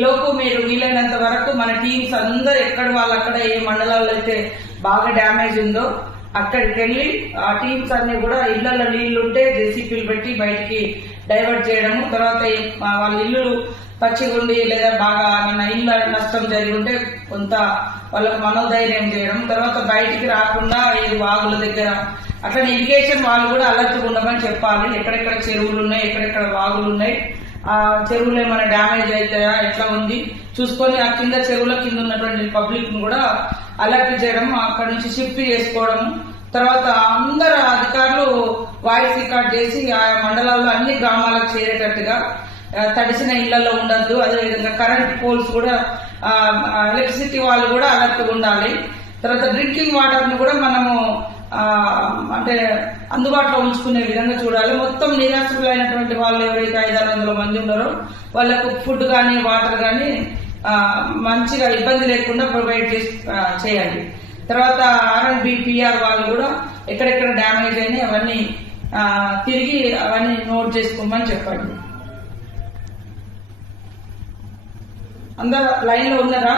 లోపు మీరు వీలైనంత వరకు మన టీమ్స్ అందరు ఎక్కడ వాళ్ళు అక్కడ ఏ మండలాల్లో అయితే బాగా డ్యామేజ్ ఉందో అక్కడికి వెళ్ళి ఆ టీమ్స్ అన్ని కూడా ఇళ్లలో నీళ్లుంటే జేసీపీలు పెట్టి బయటికి డైవర్ట్ చేయడము. తర్వాత వాళ్ళ ఇల్లు పచ్చిగుండి లేదా బాగా మన ఇల్లు నష్టం జరిగి ఉంటే కొంత వాళ్ళకు మనోధైర్యం చేయడం. తర్వాత బయటికి రాకుండా ఈ వాగుల దగ్గర అట్లా ఇరిగేషన్ వాళ్ళు కూడా అలర్ట్గా ఉండమని చెప్పాలి. ఎక్కడెక్కడ చెరువులు ఉన్నాయి, ఎక్కడెక్కడ వాగులు ఉన్నాయి, ఆ చెరువులు ఏమైనా డ్యామేజ్ అవుతాయా ఎట్లా ఉంది చూసుకొని ఆ కింద చెరువుల కింద ఉన్నటువంటి పబ్లిక్ ను కూడా అలర్ట్ చేయడం, అక్కడ నుంచి షిఫ్ట్ చేసుకోవడం. తర్వాత అందరు అధికారులు వాయిస్ రికార్డ్ చేసి ఆ మండలాల్లో అన్ని గ్రామాలకు చేరేటట్టుగా తడిసిన ఇళ్లలో ఉండద్దు. అదేవిధంగా కరెంట్ పోల్స్ కూడా ఎలక్ట్రిసిటీ వాళ్ళు కూడా అలర్ట్ ఉండాలి. తర్వాత డ్రింకింగ్ వాటర్ ను కూడా మనము అంటే అందుబాటులో ఉంచుకునే విధంగా చూడాలి. మొత్తం నిరాశ్రులైనటువంటి వాళ్ళు ఎవరైతే 500-600 మంది ఉన్నారో వాళ్ళకు ఫుడ్ కానీ వాటర్ కానీ మంచిగా ఇబ్బంది లేకుండా ప్రొవైడ్ చేయాలి. తర్వాత R&B PR వాళ్ళు కూడా ఎక్కడెక్కడ డ్యామేజ్ అయినాయి అవన్నీ తిరిగి అవన్నీ నోట్ చేసుకోమని చెప్పండి. అందరు లైన్ లో ఉన్నారా?